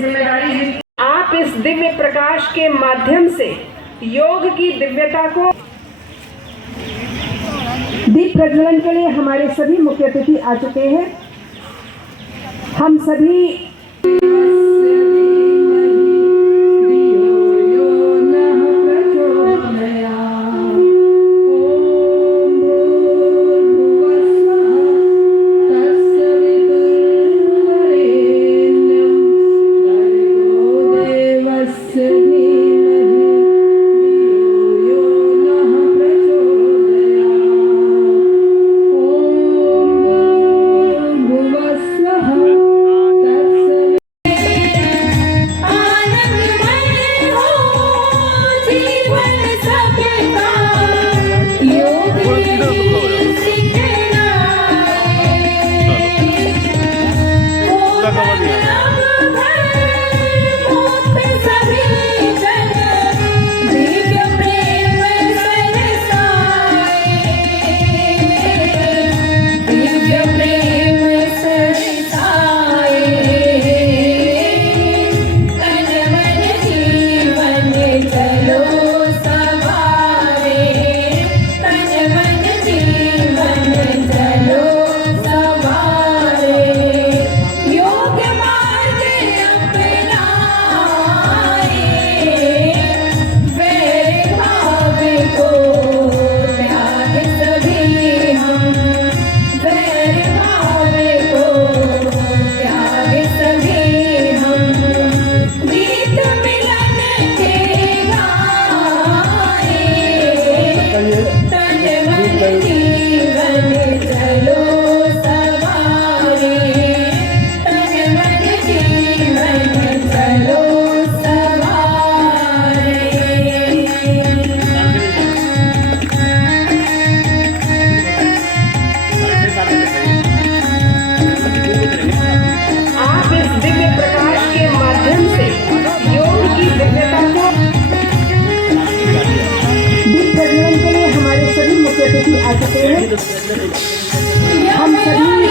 जिम्मेदारी है। आप इस दिव्य प्रकाश के माध्यम से योग की दिव्यता को दीप प्रज्वलन के लिए हमारे सभी मुख्य अतिथि आ चुके हैं। हम सभी हम सभी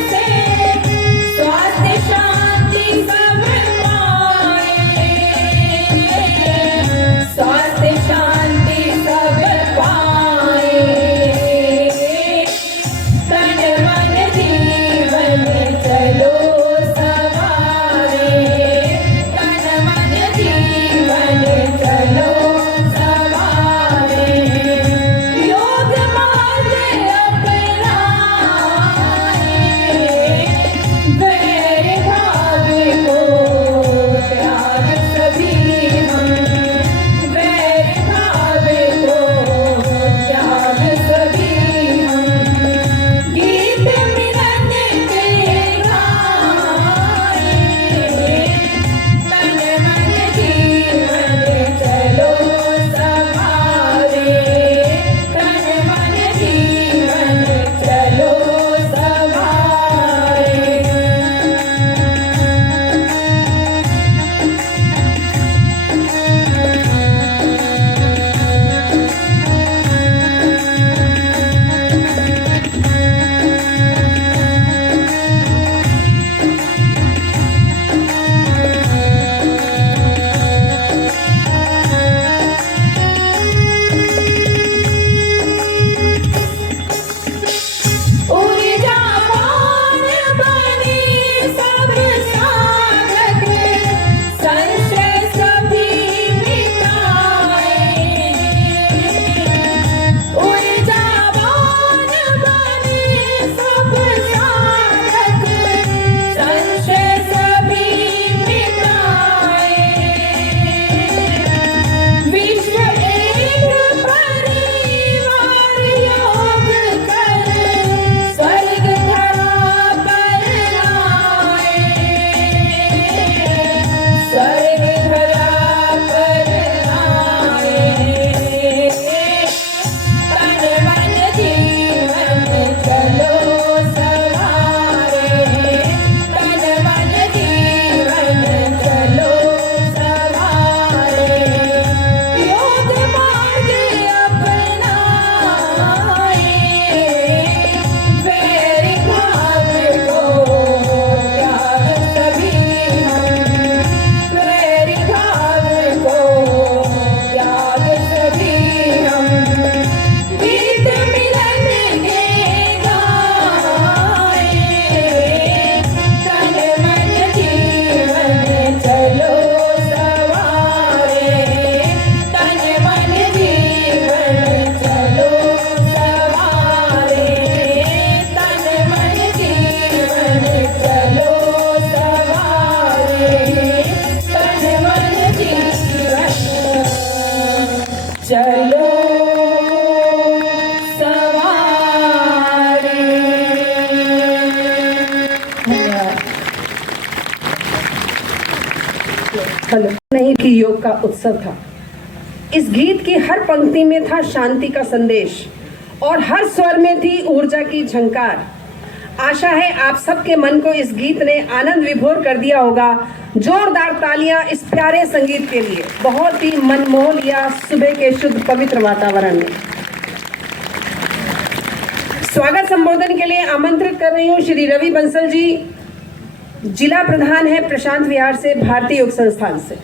से योग का उत्सव था। इस गीत की हर पंक्ति में था शांति का संदेश और हर स्वर में थी ऊर्जा की झंकार। आशा है आप सबके मन को इस गीत ने आनंद विभोर कर दिया होगा। जोरदार तालियां इस प्यारे संगीत के लिए। बहुत ही मनमोह लिया सुबह के शुद्ध पवित्र वातावरण में। स्वागत संबोधन के लिए आमंत्रित कर रही हूँ श्री रवि बंसल जी, जिला प्रधान है प्रशांत विहार से, भारतीय योग संस्थान से।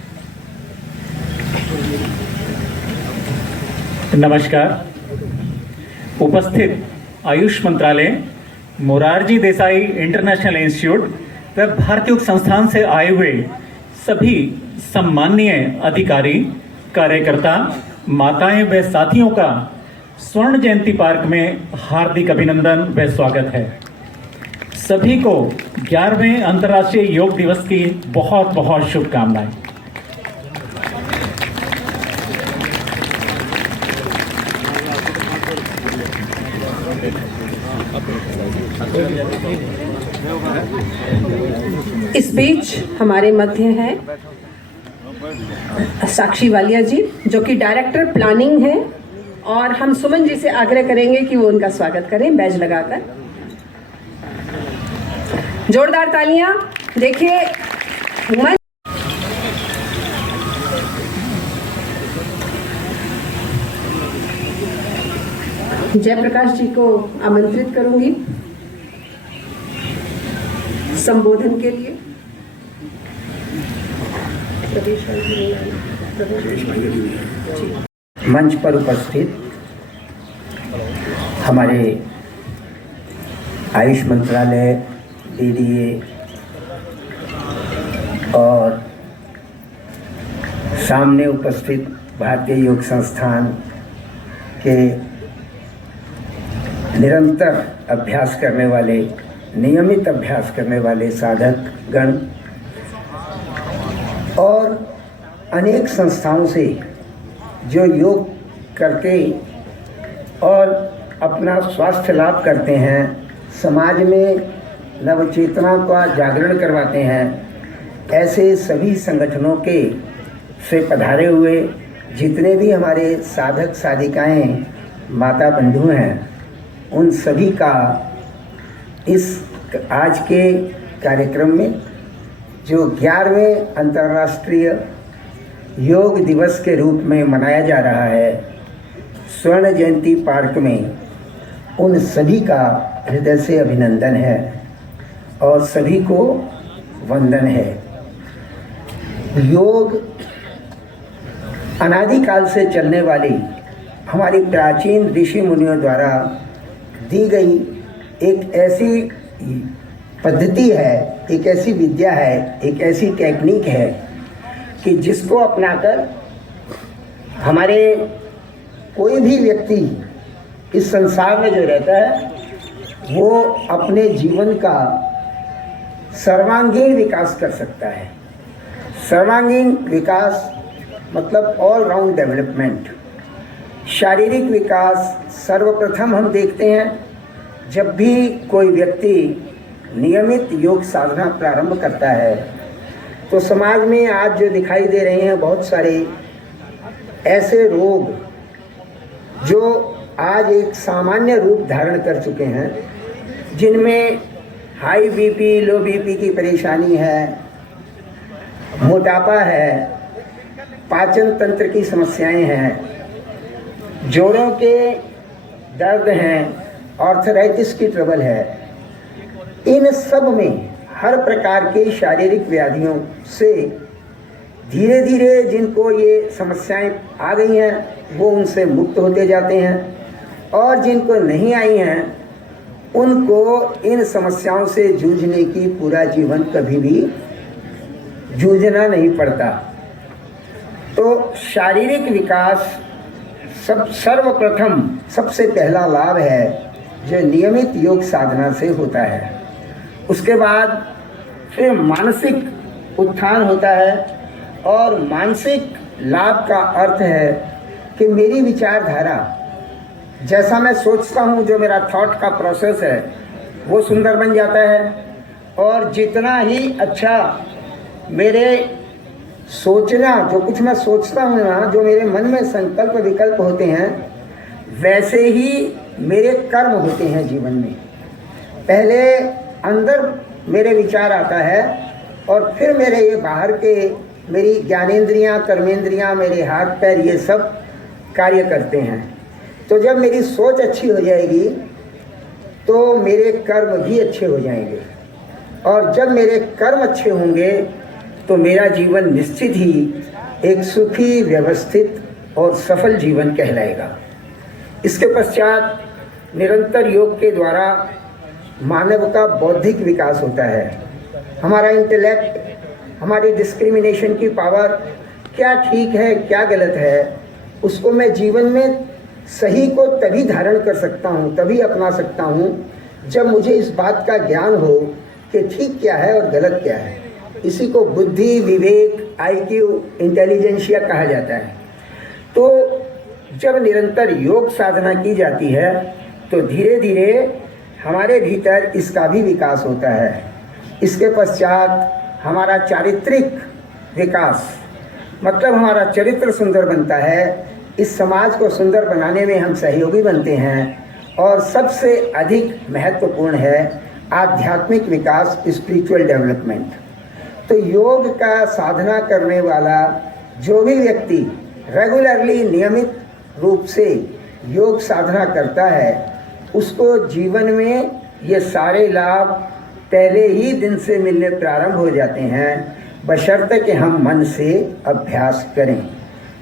नमस्कार। उपस्थित आयुष मंत्रालय, मोरारजी देसाई इंटरनेशनल इंस्टीट्यूट व भारतीय योग संस्थान से आए हुए सभी सम्माननीय अधिकारी, कार्यकर्ता, माताएं व साथियों का स्वर्ण जयंती पार्क में हार्दिक अभिनंदन व स्वागत है। सभी को 11वें अंतर्राष्ट्रीय योग दिवस की बहुत बहुत शुभकामनाएं। इस बीच हमारे मध्य हैं साक्षी वालिया जी, जो कि डायरेक्टर प्लानिंग है, और हम सुमन जी से आग्रह करेंगे कि वो उनका स्वागत करें बैज लगाकर। जोरदार तालियां। देखिए जयप्रकाश जी को आमंत्रित करूंगी संबोधन के लिए। मंच पर उपस्थित हमारे आयुष मंत्रालय, डीडीए और सामने उपस्थित भारतीय योग संस्थान के निरंतर अभ्यास करने वाले, नियमित अभ्यास करने वाले साधक गण और अनेक संस्थाओं से जो योग करके और अपना स्वास्थ्य लाभ करते हैं, समाज में नवचेतना का जागरण करवाते हैं, ऐसे सभी संगठनों के से पधारे हुए जितने भी हमारे साधक साधिकाएं, माता बंधु हैं, उन सभी का इस आज के कार्यक्रम में जो 11वें अंतर्राष्ट्रीय योग दिवस के रूप में मनाया जा रहा है स्वर्ण जयंती पार्क में, उन सभी का हृदय से अभिनंदन है और सभी को वंदन है। योग अनादिकाल से चलने वाली हमारी प्राचीन ऋषि मुनियों द्वारा दी गई एक ऐसी पद्धति है, एक ऐसी विद्या है, एक ऐसी टेक्निक है कि जिसको अपनाकर हमारे कोई भी व्यक्ति इस संसार में जो रहता है वो अपने जीवन का सर्वांगीण विकास कर सकता है। सर्वांगीण विकास मतलब ऑल राउंड डेवलपमेंट। शारीरिक विकास सर्वप्रथम हम देखते हैं जब भी कोई व्यक्ति नियमित योग साधना प्रारंभ करता है तो समाज में आज जो दिखाई दे रहे हैं बहुत सारे ऐसे रोग जो आज एक सामान्य रूप धारण कर चुके हैं, जिनमें हाई बीपी, लो बीपी की परेशानी है, मोटापा है, पाचन तंत्र की समस्याएं हैं, जोड़ों के दर्द हैं, ऑर्थराइटिस की ट्रबल है। इन सब में हर प्रकार के शारीरिक व्याधियों से धीरे धीरे जिनको ये समस्याएं आ गई हैं वो उनसे मुक्त होते जाते हैं, और जिनको नहीं आई हैं उनको इन समस्याओं से जूझने की पूरा जीवन कभी भी जूझना नहीं पड़ता। तो शारीरिक विकास सर्वप्रथम सबसे पहला लाभ है जो नियमित योग साधना से होता है। उसके बाद फिर मानसिक उत्थान होता है, और मानसिक लाभ का अर्थ है कि मेरी विचारधारा, जैसा मैं सोचता हूँ, जो मेरा थॉट का प्रोसेस है वो सुंदर बन जाता है, और जितना ही अच्छा मेरे सोचना, जो कुछ मैं सोचता हूँ ना, जो मेरे मन में संकल्प विकल्प होते हैं, वैसे ही मेरे कर्म होते हैं जीवन में। पहले अंदर मेरे विचार आता है और फिर मेरे ये बाहर के, मेरी ज्ञानेंद्रियाँ, कर्मेंद्रियाँ, मेरे हाथ पैर, ये सब कार्य करते हैं। तो जब मेरी सोच अच्छी हो जाएगी तो मेरे कर्म भी अच्छे हो जाएंगे, और जब मेरे कर्म अच्छे होंगे तो मेरा जीवन निश्चित ही एक सुखी, व्यवस्थित और सफल जीवन कहलाएगा। इसके पश्चात निरंतर योग के द्वारा मानव का बौद्धिक विकास होता है। हमारा इंटेलेक्ट, हमारी डिस्क्रिमिनेशन की पावर, क्या ठीक है क्या गलत है, उसको मैं जीवन में सही को तभी धारण कर सकता हूँ, तभी अपना सकता हूँ जब मुझे इस बात का ज्ञान हो कि ठीक क्या है और गलत क्या है। इसी को बुद्धि, विवेक, IQ, इंटेलिजेंशिया कहा जाता है। तो जब निरंतर योग साधना की जाती है तो धीरे धीरे हमारे भीतर इसका भी विकास होता है। इसके पश्चात हमारा चारित्रिक विकास, मतलब हमारा चरित्र सुंदर बनता है। इस समाज को सुंदर बनाने में हम सहयोगी बनते हैं, और सबसे अधिक महत्वपूर्ण है आध्यात्मिक विकास, स्पिरिचुअल डेवलपमेंट। तो योग का साधना करने वाला जो भी व्यक्ति रेगुलरली, नियमित रूप से योग साधना करता है, उसको जीवन में ये सारे लाभ पहले ही दिन से मिलने प्रारंभ हो जाते हैं, बशर्ते कि हम मन से अभ्यास करें।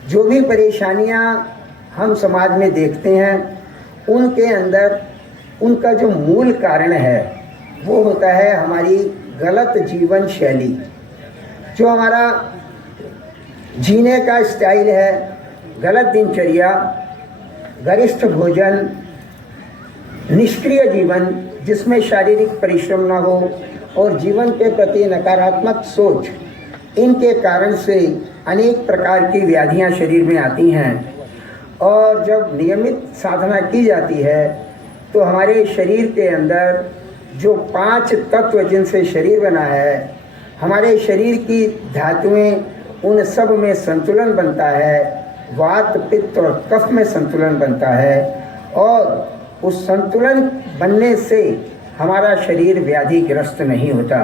जो भी परेशानियां हम समाज में देखते हैं, उनके अंदर उनका जो मूल कारण है वो होता है हमारी गलत जीवन शैली। जो हमारा जीने का स्टाइल है, गलत दिनचर्या, गरिष्ठ भोजन, निष्क्रिय जीवन जिसमें शारीरिक परिश्रम न हो, और जीवन के प्रति नकारात्मक सोच, इनके कारण से अनेक प्रकार की व्याधियां शरीर में आती हैं। और जब नियमित साधना की जाती है तो हमारे शरीर के अंदर जो 5 तत्व जिनसे शरीर बना है, हमारे शरीर की धातुएं, उन सब में संतुलन बनता है। वात, पित्त और कफ में संतुलन बनता है, और उस संतुलन बनने से हमारा शरीर व्याधिग्रस्त नहीं होता।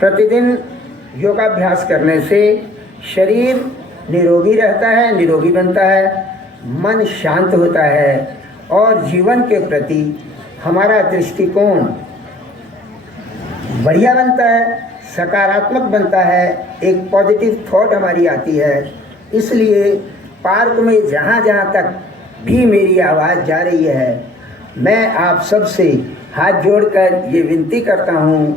प्रतिदिन योगाभ्यास करने से शरीर निरोगी रहता है, निरोगी बनता है, मन शांत होता है, और जीवन के प्रति हमारा दृष्टिकोण बढ़िया बनता है, सकारात्मक बनता है, एक पॉजिटिव थॉट हमारी आती है। इसलिए पार्क में जहाँ जहाँ तक भी मेरी आवाज़ जा रही है, मैं आप सब से हाथ जोड़कर ये विनती करता हूँ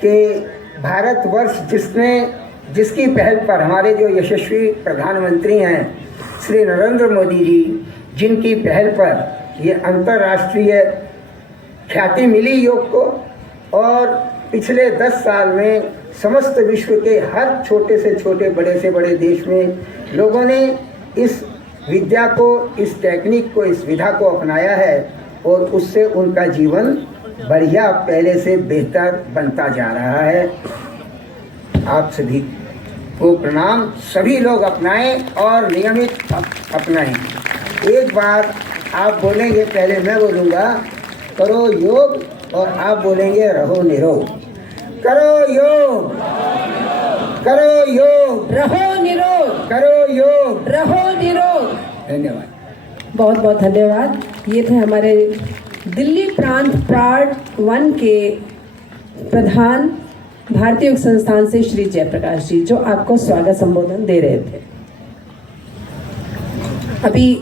कि भारतवर्ष जिसकी पहल पर हमारे जो यशस्वी प्रधानमंत्री हैं श्री नरेंद्र मोदी जी, जिनकी पहल पर ये अंतर्राष्ट्रीय ख्याति मिली योग को, और पिछले 10 साल में समस्त विश्व के हर छोटे से छोटे, बड़े से बड़े देश में लोगों ने इस विद्या को, इस टेक्निक को, इस विधा को अपनाया है, और उससे उनका जीवन बढ़िया, पहले से बेहतर बनता जा रहा है। आप सभी को प्रणाम। सभी लोग अपनाएं और नियमित अपनाएं। एक बार आप बोलेंगे, पहले मैं बोलूँगा, करो योग, और आप बोलेंगे रहो निरोग। करो योग, करो योग, रहो निरोग, करो योग, रहो निरोग। धन्यवाद। बहुत बहुत धन्यवाद। ये थे हमारे दिल्ली प्रांत पार्ट 1 के प्रधान भारतीय योग संस्थान से श्री जयप्रकाश जी, जो आपको स्वागत संबोधन दे रहे थे। अभी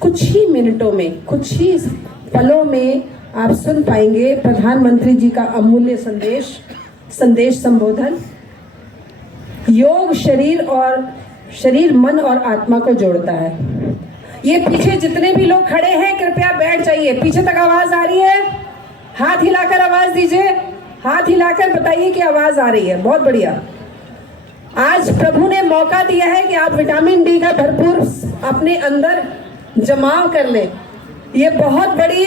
कुछ ही मिनटों में, कुछ ही पलों में आप सुन पाएंगे प्रधानमंत्री जी का अमूल्य संदेश संबोधन। योग शरीर, मन और आत्मा को जोड़ता है। ये पीछे जितने भी लोग खड़े हैं, कृपया बैठ जाइए। पीछे तक आवाज आ रही है? हाथ हिलाकर आवाज दीजिए, हाथ हिलाकर बताइए कि आवाज आ रही है। बहुत बढ़िया। आज प्रभु ने मौका दिया है कि आप विटामिन डी का भरपूर अपने अंदर जमाव कर लें। ये बहुत बड़ी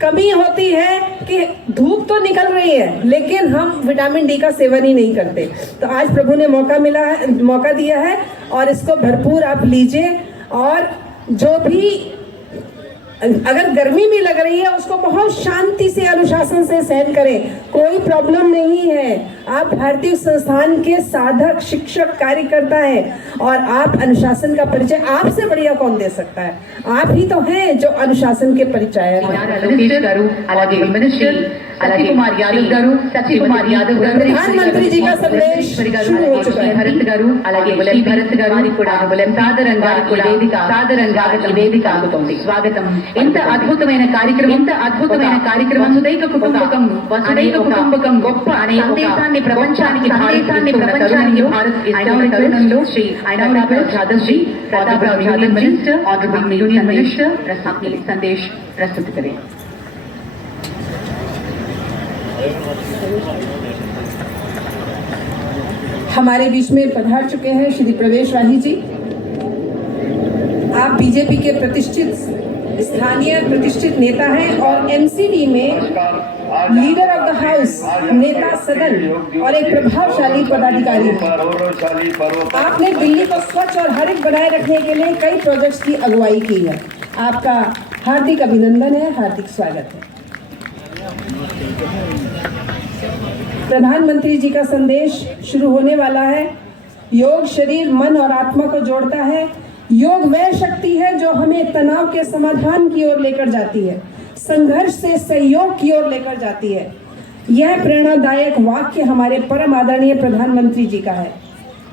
कमी होती है कि धूप तो निकल रही है लेकिन हम विटामिन डी का सेवन ही नहीं करते। तो आज प्रभु ने मौका दिया है और इसको भरपूर आप लीजिए। और जो भी अगर गर्मी भी लग रही है उसको बहुत शांति से अनुशासन से सहन करें, कोई प्रॉब्लम नहीं है। आप भारतीय संस्थान के साधक शिक्षक कार्यकर्ता हैं और आप अनुशासन का परिचय आपसे बढ़िया कौन दे सकता है? आप ही तो हैं जो अनुशासन के परिचय प्रधानमंत्री जी का संदेश शुरू हो चुका है। स्वागतम ఇంత అద్భుతమైన కార్యక్రమం వసుదైక కుటుంబకం గొప్ప సందేశాన్ని ప్రపంచానికి భారత్ తరుణంలో Shri Pratap minister honourable union minister సందేश प्रस्तुत करें। हमारे बीच में पधार चुके हैं श्री प्रवेश राही जी। आप बीजेपी के स्थानीय प्रतिष्ठित नेता हैं और एमसीडी में लीडर ऑफ द हाउस, नेता सदन और एक प्रभावशाली पदाधिकारी हैं। आपने दिल्ली को स्वच्छ और हरित बनाए रखने के लिए कई प्रोजेक्ट्स की अगुवाई की है। आपका हार्दिक अभिनंदन है, हार्दिक स्वागत है। प्रधानमंत्री जी का संदेश शुरू होने वाला है। योग शरीर, मन और आत्मा को जोड़ता है। योग वह शक्ति है जो हमें तनाव के समाधान की ओर लेकर जाती है, संघर्ष से सहयोग की ओर लेकर जाती है। यह प्रेरणादायक वाक्य हमारे परम आदरणीय प्रधानमंत्री जी का है।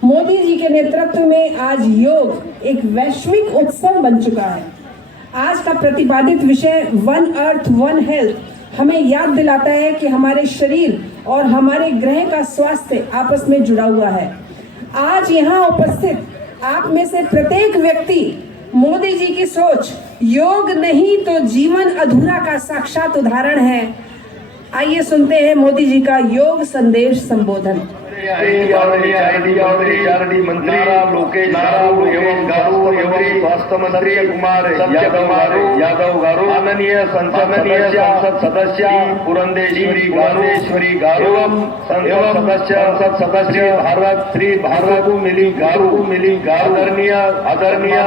मोदी जी के नेतृत्व में आज योग एक वैश्विक उत्सव बन चुका है। आज का प्रतिपादित विषय वन अर्थ वन हेल्थ हमें याद दिलाता है कि हमारे शरीर और हमारे ग्रह का स्वास्थ्य आपस में जुड़ा हुआ है। आज यहाँ उपस्थित आप में से प्रत्येक व्यक्ति मोदी जी की सोच योग नहीं तो जीवन अधूरा का साक्षात उदाहरण है। आइए सुनते हैं मोदी जी का योग संदेश संबोधन। आईडी मंत्री लोकेश एवं स्वास्थ्य मंत्री कुमार यादव गारू, माननीय संसद सदस्य पुरंदेश्वरी गारू एवं संसद सदस्य भारत मिली गारू, आदरणीय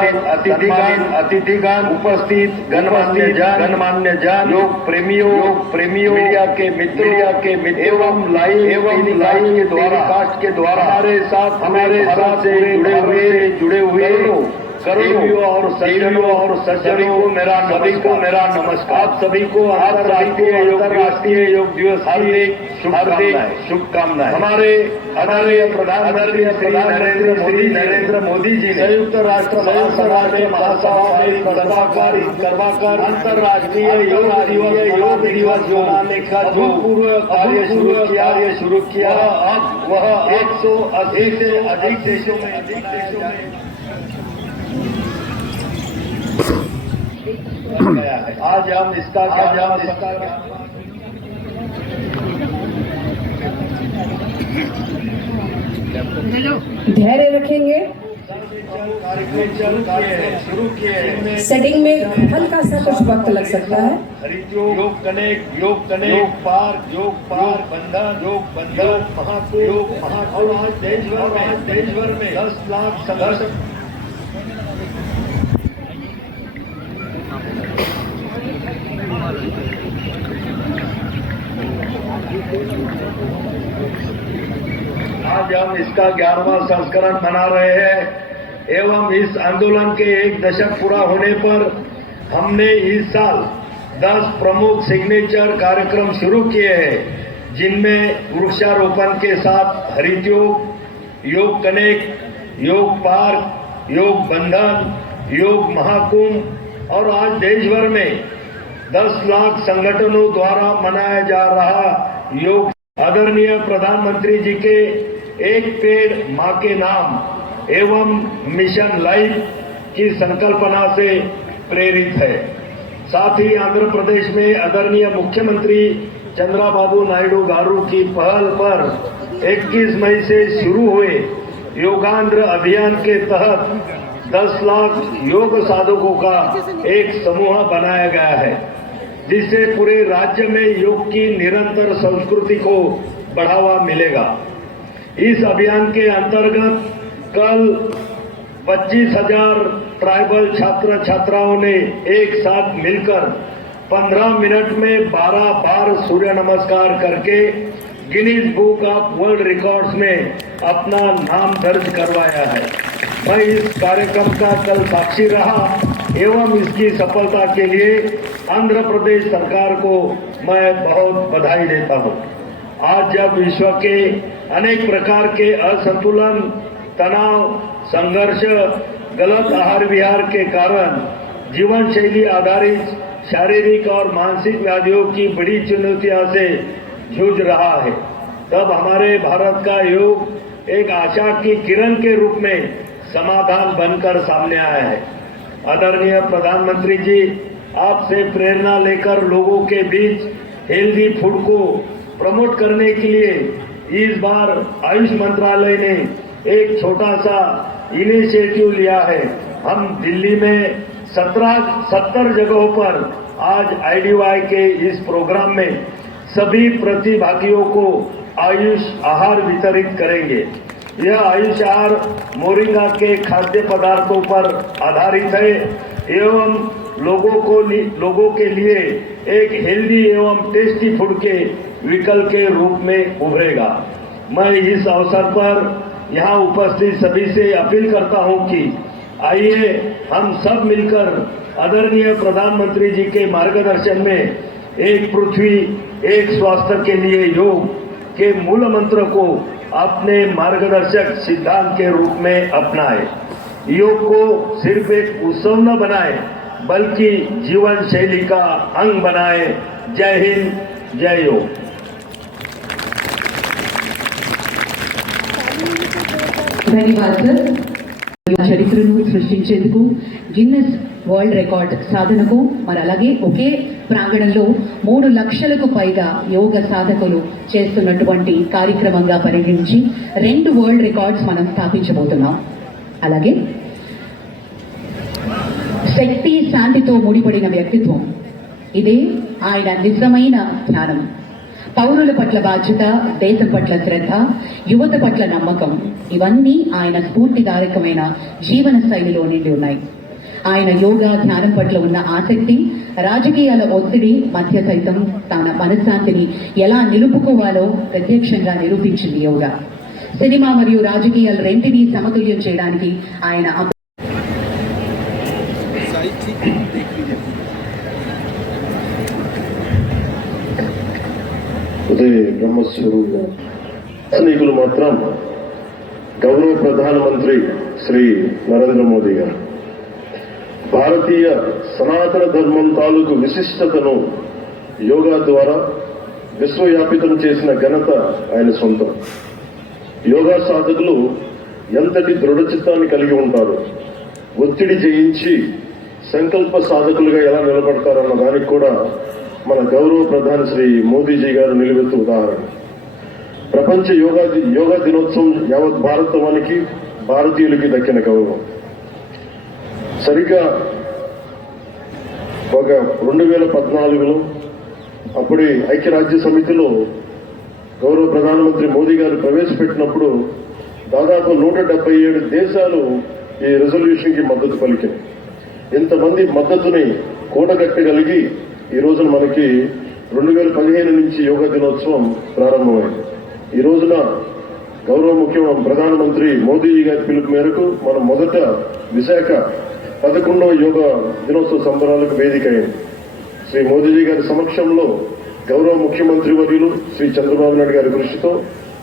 अतिथिगण, उपस्थित गणमान्य जान, योग प्रेमियों, मीडिया के मित्रों एवं लाइव के द्वारा कास्ट के द्वारा हमारे साथ से जुड़े हुए करोड़ों और सज्जनों को मेरा नमस्कार। आप सभी को अंतर्राष्ट्रीय योग दिवस हार्दिक शुभकामनाएं। हमारे प्रधानमंत्री नरेंद्र मोदी जी ने संयुक्त राष्ट्र महासभा में करवाकर अंतर्राष्ट्रीय योग दिवस मनाने का जो पूर्व कार्य शुरू किया, अब वह 180 से अधिक देशों में आज हम इसका धैर्य रखेंगे। शुरू किए सेटिंग में हल्का सा कुछ वक्त लग सकता है। योग कनेक्ट, योग पार्क, बंधन, योग महाकुंभ। आज देश भर में 10 लाख संघर्ष आज हम इसका 11वां संस्करण मना रहे हैं एवं इस आंदोलन के 1 दशक पूरा होने पर हमने इस साल 10 प्रमुख सिग्नेचर कार्यक्रम शुरू किए हैं, जिनमें वृक्षारोपण के साथ हरित योग कनेक्ट, योग पार्क, योग बंधन, योग महाकुंभ और आज देश भर में 10 लाख संगठनों द्वारा मनाया जा रहा योग। आदरणीय प्रधानमंत्री जी के एक पेड़ मां के नाम एवं मिशन लाइफ की संकल्पना से प्रेरित है। साथ ही आंध्र प्रदेश में आदरणीय मुख्यमंत्री चंद्रबाबू नायडू गारू की पहल पर 21 मई से शुरू हुए योगांध्र अभियान के तहत 10 लाख योग साधकों का एक समूह बनाया गया है। जिससे पूरे राज्य में योग की निरंतर संस्कृति को बढ़ावा मिलेगा। इस अभियान के अंतर्गत कल 25,000 ट्राइबल छात्र छात्राओं ने एक साथ मिलकर 15 मिनट में 12 बार सूर्य नमस्कार करके Guinness book of world records में अपना नाम दर्ज करवाया है। मैं इस कार्यक्रम का कल साक्षी रहा एवं इसकी सफलता के लिए आंध्र प्रदेश सरकार को मैं बहुत बधाई देता हूं। आज जब विश्व के अनेक प्रकार के असंतुलन, तनाव, संघर्ष, गलत आहार विहार के कारण जीवन शैली आधारित शारीरिक और मानसिक व्याधियों की बड़ी चुनौतियों से जूझ रहा है, तब हमारे भारत का योग एक आशा की किरण के रूप में समाधान बनकर सामने आया है। आदरणीय प्रधानमंत्री जी, आपसे प्रेरणा लेकर लोगों के बीच हेल्दी फूड को प्रमोट करने के लिए इस बार आयुष मंत्रालय ने एक छोटा सा इनिशिएटिव लिया है। हम दिल्ली में 70 जगहों पर आज आईडीवाई के इस प्रोग्राम में सभी प्रतिभागियों को आयुष आहार वितरित करेंगे। यह आयुष आहार मोरिंगा के खाद्य पदार्थों पर आधारित है एवं लोगों के लिए एक हेल्दी एवं टेस्टी फूड के विकल्प के रूप में उभरेगा। मैं इस अवसर पर यहाँ उपस्थित सभी से अपील करता हूँ कि आइए हम सब मिलकर आदरणीय प्रधानमंत्री जी के मार्गदर्शन में एक पृथ्वी एक स्वास्थ्य के लिए योग के मूल मंत्र को अपने मार्गदर्शक सिद्धांत के रूप में अपनाएं। योग को सिर्फ एक उत्सव न बनाएं, बल्कि जीवन शैली का अंग बनाएं। जय हिंद, जय योग। ధన్యవాదాలు సార్ చరిత్రను సృష్టించేందుకు గిన్నెస్ వరల్డ్ రికార్డ్ సాధనకు మరి అలాగే ఒకే ప్రాంగణంలో 3 లక్షలకు పైగా యోగ సాధకులు చేస్తున్నటువంటి కార్యక్రమంగా పరిగణించి 2 వరల్డ్ రికార్డ్స్ మనం స్థాపించబోతున్నాం. అలాగే శక్తి శాంతితో ముడిపడిన వ్యక్తిత్వం, ఇదే ఆయన నిజమైన జ్ఞానం. పౌరుల పట్ల బాధ్యత, దేశం పట్ల శ్రద్ధ, యువత పట్ల నమ్మకం, ఇవన్నీ ఆయన స్ఫూర్తిదాయకమైన జీవన శైలిలో నిండి ఉన్నాయి. ఆయన యోగా ధ్యానం పట్ల ఉన్న ఆసక్తి, రాజకీయాల ఒత్తిడి మధ్య సైతం తన మనశ్శాంతిని ఎలా నిలుపుకోవాలో ప్రత్యక్షంగా నిరూపించింది యోగా. సినిమా మరియు రాజకీయాలు రెంటినీ సమతుల్యం చేయడానికి ఆయన ఉదయ బ్రహ్మస్వరూపు సైనికులు మాత్రం గౌరవ ప్రధానమంత్రి శ్రీ నరేంద్ర మోదీ గారు భారతీయ సనాతన ధర్మం తాలూకు విశిష్టతను యోగా ద్వారా విశ్వవ్యాపితం చేసిన ఘనత ఆయన సొంతం. యోగా సాధకులు ఎంతటి దృఢచిత్తాన్ని కలిగి ఉంటారు, ఒత్తిడి జయించి సంకల్ప సాధకులుగా ఎలా నిలబడతారన్న దానికి కూడా మన గౌరవ ప్రధాని శ్రీ మోదీజీ గారు నిలువెత్తు ఉదాహరణ. ప్రపంచ యోగా దినోత్సవం యావత్ భారతవానికి, భారతీయులకి దక్కిన గౌరవం. సరిగ్గా ఒక 2014లో అప్పుడే ఐక్యరాజ్య సమితిలో గౌరవ ప్రధానమంత్రి మోదీ గారు ప్రవేశపెట్టినప్పుడు దాదాపు 177 దేశాలు ఈ రెజల్యూషన్కి మద్దతు పలికినాయి. ఇంతమంది మద్దతుని కూడగట్టగలిగి ఈ రోజున మనకి 2015 నుంచి యోగా దినోత్సవం ప్రారంభమైంది. ఈ రోజున గౌరవ ముఖ్యమంత్రి ప్రధానమంత్రి మోదీజీ గారి పిలుపు మేరకు మనం మొదట విశాఖ 11వ యోగా దినోత్సవ సంబరాలకు వేదిక అయింది. శ్రీ మోదీజీ గారి సమక్షంలో గౌరవ ముఖ్యమంత్రి వర్యులు శ్రీ చంద్రబాబు నాయుడు గారి కృషితో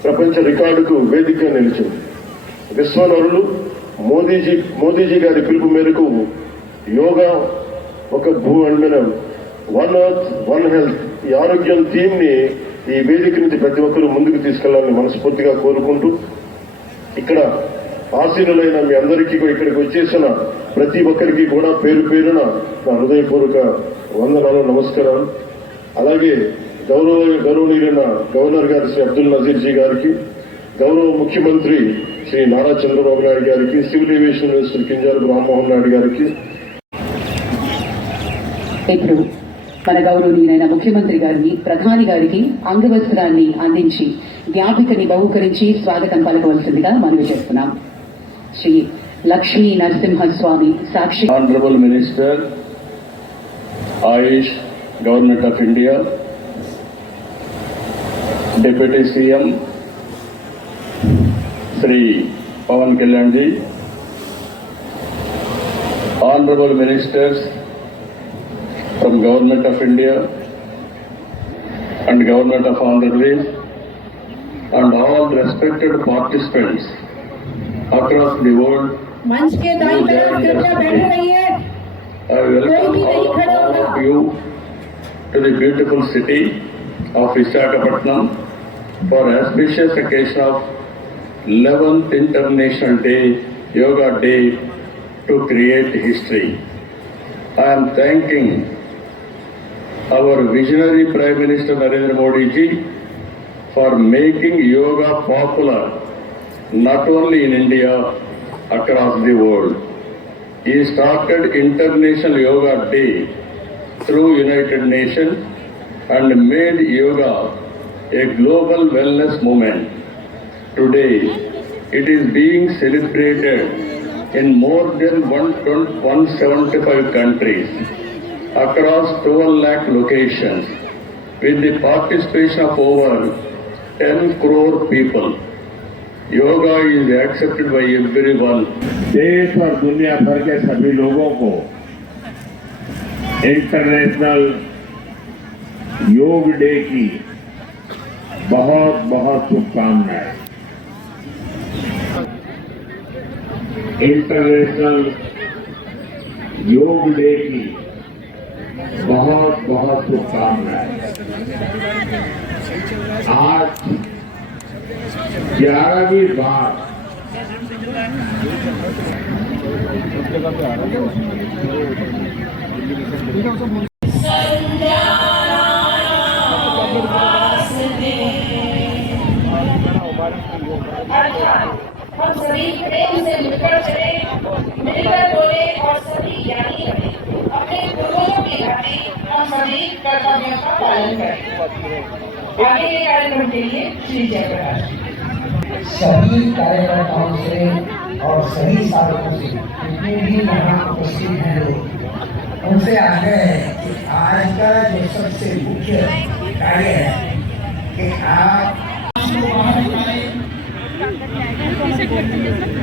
ప్రపంచ రికార్డుకు వేదికగా నిలిచింది. విశ్వనరులు మోదీజీ గారి పిలుపు మేరకు యోగా ఒక వన్ ఎర్త్ వన్ హెల్త్ ఈ ఆరోగ్యం థీమ్ ని ఈ వేదిక నుంచి ప్రతి ఒక్కరూ ముందుకు తీసుకెళ్లాలని మనస్ఫూర్తిగా కోరుకుంటూ, ఇక్కడ ఆసీనులైన మీ అందరికీ ఇక్కడికి వచ్చేసిన ప్రతి ఒక్కరికి కూడా పేరు పేరున నా హృదయపూర్వక వందనాలు, నమస్కారాలు. అలాగే గౌరవనీయులైన గవర్నర్ గారు శ్రీ అబ్దుల్ నజీర్ జీ గారికి, గౌరవ ముఖ్యమంత్రి శ్రీ నారా చంద్రబాబు నాయుడు గారికి, civil aviation minister Kinjarapu Rammohan Naidu గారికి. ఇప్పుడు మన గౌరవనీయులైన ముఖ్యమంత్రి గారిని ప్రధాని గారికి అంగవస్త్రాన్ని అందించి జ్ఞాపికని బహూకరించి స్వాగతం పలకవలసిందిగా మనవి చేస్తున్నాం. శ్రీ లక్ష్మీ నరసింహస్వామి సాక్షి. Honorable Minister, Ayush, Government of India, Deputy CM, Sri Pawan Kalyan ji, Honorable Ministers from Government of India and Government of Andhra Pradesh, and all respected participants across the world. मंच के दाईं तरफ कृपया बैठे रहिए. I welcome all of you to the beautiful city of Visakhapatnam for auspicious occasion of 11th International Day, Yoga Day to create history. I am thanking our visionary Prime Minister Narendra Modi ji for making yoga popular not only in India, across the world. He started International Yoga Day through United Nations and made yoga a global wellness movement. Today, it is being celebrated in more than 175 countries across 12 lakh locations with the participation of over 10 crore people. Yoga is accepted by everyone. देश और दुनिया भर के सभी लोगों को international योग day की बहुत बहुत शुभकामनाएं. इंटरनेशनल योग डे की बहुत बहुत शुभकामनाएं. आज 11वीं बार हम सभी प्रेम से मिलकर चले, मिलकर बोले और सभी ज्ञानी बने. अपने पूर्वजों की भांति हम सभी कर्तव्यों का पालन करें. आगे के कार्यक्रम के लिए श्री जयप्रकाश. सभी कार्यकर्ताओं से और सभी साधकों से जितने भी यहाँ उपस्थित हैं लोग, उनसे आग्रह है कि आज का जो सबसे मुख्य कार्य है कि आप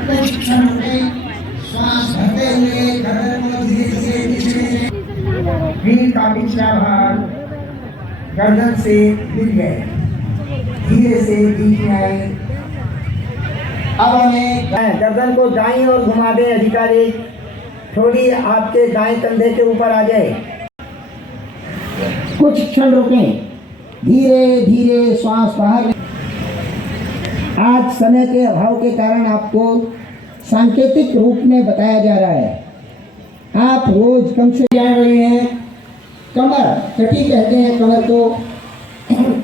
कुछ क्षण में श्वास भरते हुए गर्दन को धीरे धीरे भीड़ का पिछला भाग गर्दन से मिल गए, धीरे से बीच में आए. अब हमें गर्दन को दाईं ओर घुमा दें. अधिकारी थोड़ी आपके दाएं कंधे के ऊपर आ जाए. कुछ क्षण रुकें, धीरे धीरे श्वास बाहर. आज समय के अभाव के कारण आपको सांकेतिक रूप में बताया जा रहा है. आप रोज कम से जान रहे हैं. कमर कटी कहते हैं कमर को,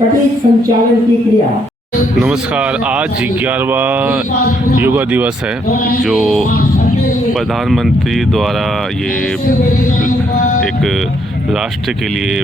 कटी संचालन की क्रिया. नमस्कार. आज 11वां योगा दिवस है जो प्रधानमंत्री द्वारा ये एक राष्ट्र के लिए